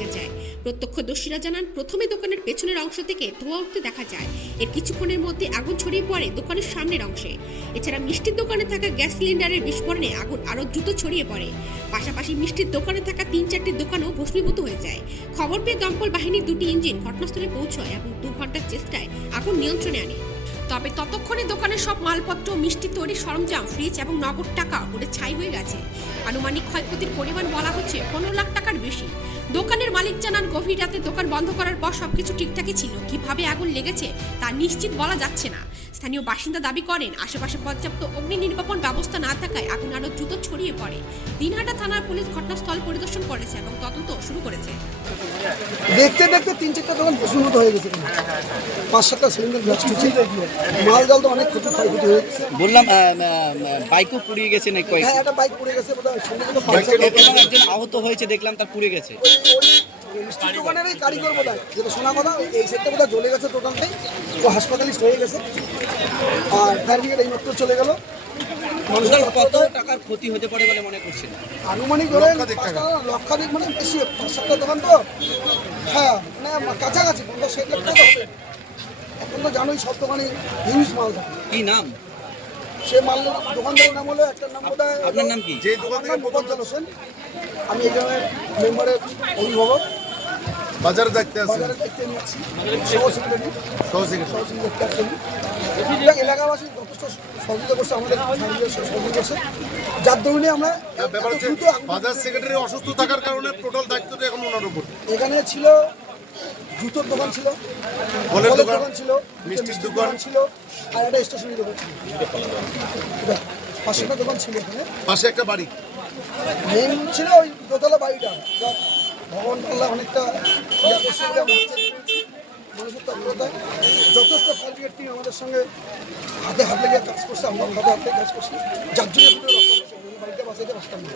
লেগে যায়। প্রত্যক্ষদর্শীরা জানান, প্রথমে দোকানের পেছনের অংশ থেকে ধোঁয়া উঠতে দেখা যায়। এর কিছুক্ষণের মধ্যে আগুন ছড়িয়ে পড়ে দোকানের সামনের অংশে। এছাড়া মিষ্টির দোকানে থাকা গ্যাস সিলিন্ডারের বিস্ফোরণে আগুন আরও দ্রুত ছড়িয়ে পড়ে। পাশাপাশি মিষ্টির দোকানে থাকা ৩-৪টি দোকানও ভস্মীভূত হয়ে যায়। খবর পেয়ে দমকল বাহিনীর 2টি ইঞ্জিন ঘটনাস্থলে পৌঁছয় এবং 2 ঘন্টার চেষ্টায় আগুন নিয়ন্ত্রণে আনে। তবে ততক্ষণে দোকানের সব মালপত্র, মিষ্টি তৈরির সরঞ্জাম, ফ্রিজ এবং নগদ টাকা পুড়ে ছাই হয়ে গেছে। আনুমানিক ক্ষয়ক্ষতির পরিমাণ বলা হচ্ছে 15 লাখ টাকার বেশি। দোকানের মালিক জানান, গভীর রাতে দোকান বন্ধ করার পর সবকিছু ঠিকঠাকই ছিল। কিভাবে আগুন লেগেছে তা নিশ্চিত বলা যাচ্ছে না। স্থানীয় বাসিন্দা দাবি করেন, আশেপাশে পর্যাপ্ত অগ্নি নির্বাপন ব্যবস্থা না থাকায় আগুন আরও দ্রুত ছড়িয়ে পড়ে। দিনহাটা থানার পুলিশ ঘটনাস্থল পরিদর্শন করেছে এবং তদন্ত শুরু করেছে। দেখতে দেখতে 3-4টা দোকান ভস্মীভূত হয়ে গেছে। 5-7টা সিলিন্ডার ব্লাস্ট হয়েছে। মাল জাল তো অনেক ক্ষয়ক্ষতি হয়ে গেছে। বললাম বাইকও পুড়িয়ে গেছে নাকি? কয়েক হ্যাঁ, একটা বাইক পুড়ে গেছে, বোধহয় এবং একজন আহত হয়েছে দেখলাম, তার পুড়ে গেছে। মিষ্টির দোকানেরই কারিগর বোধহয়, যেটা শোনা কথা, এই সাইডটা বোধহয় জ্বলে গেছে টোটালটাই। তো হাসপাতালিস্ট হয়ে গেছে, আর ফায়ার ব্রিগেড এইমাত্র চলে গেল। মানুষের কত টাকার ক্ষতি হতে পারে বলে মনে করছেন? আনুমানিক ধরে লক্ষাধিক, মানে বেশি। 5-7টা দোকান তো, হ্যাঁ, মানে কাছাকাছি 50-60 লাখ টাকা হবে। এখন তো জানোই সব দোকানে হিউজ মাল থাকে। কি নাম? সে মাল দোকানদারের নাম হলো, একটার নাম বোধহয়, আপনার নাম কি? যে দোকান থেকে মোবাজ্জল হোসেন। আমি এখানে মেম্বারের অভিভাবক, বাজারে দেখতে আছে, বাজারের দায়িত্বে নিচ্ছি, সহসেক্রেটারি। এলাকাবাসী যথেষ্ট সহযোগিতা করছে, আমাদের সহযোগিতা করছে, যার দরুনে আমরা ব্যাপার হচ্ছে বাজার সেক্রেটারি অসুস্থ থাকার কারণে টোটাল দায়িত্বটা এখন ওনার উপর। এখানে ছিল জুতোর দোকান ছিল, ফলের ফলের দোকান, দোকান ছিল, মিষ্টির মিষ্টির দোকান ছিল, আর একটা স্টেশনারি দোকান ছিল। 500টা দোকান ছিল এখানে। পাশে একটা বাড়ি। মেন ছিল ওই দোতলা বাড়িটা, ভবন পাল্লা অনেকটা মানুষের তৎপরতায় যথেষ্ট ফায়ার ব্রিগেড টিম আমাদের সঙ্গে হাতে হাত লেগে কাজ করছে। আমরা হাতে হাত লেগে কাজ করছি, যার জন্য রক্ষা করছি। বাড়িটা বাঁচাইতে পারতাম না।